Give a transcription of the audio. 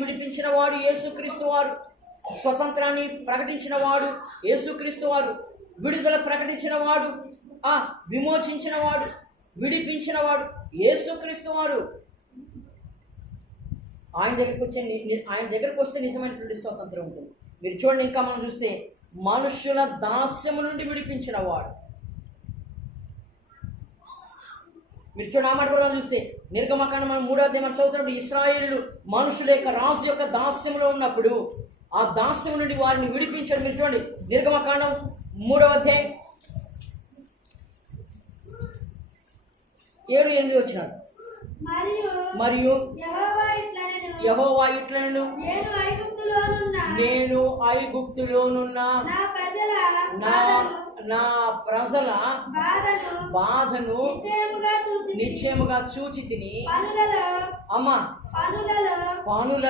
విడిపించిన వాడు యేసుక్రీస్తు వారు. స్వతంత్రాన్ని ప్రకటించిన వాడు యేసుక్రీస్తు వారు. విడుదల ప్రకటించిన వాడు, విమోచించిన వాడు, విడిపించిన వాడు యేసుక్రీస్తు వారు. ఆయన దగ్గరకు వస్తే నిజమైనటువంటి స్వతంత్రం ఉంటుంది. మీరు చూడండి, ఇంకా మనం చూస్తే మనుష్యుల దాస్యము నుండి విడిపించిన వాడు. మీరు చూడండి, ఆ మాట కూడా చూస్తే నిర్గమకాండం మనం 3వ అధ్యాయం మనం చదువుతున్నప్పుడు ఇశ్రాయేలు మనుషుల యొక్క రాజు యొక్క దాస్యంలో ఉన్నప్పుడు ఆ దాస్యం నుండి వారిని విడిపించాడు. మీరు చూడండి, నిర్గమకాండం 3వ అధ్యాయం 7-8 వచ్చినాడు. మరియు యెహోవా ఇట్లనెను, నేను ఐగుప్తులోనున్న నా ప్రజల బాధను నిశ్చయముగా చూచి తిని, అమ్మా పనుల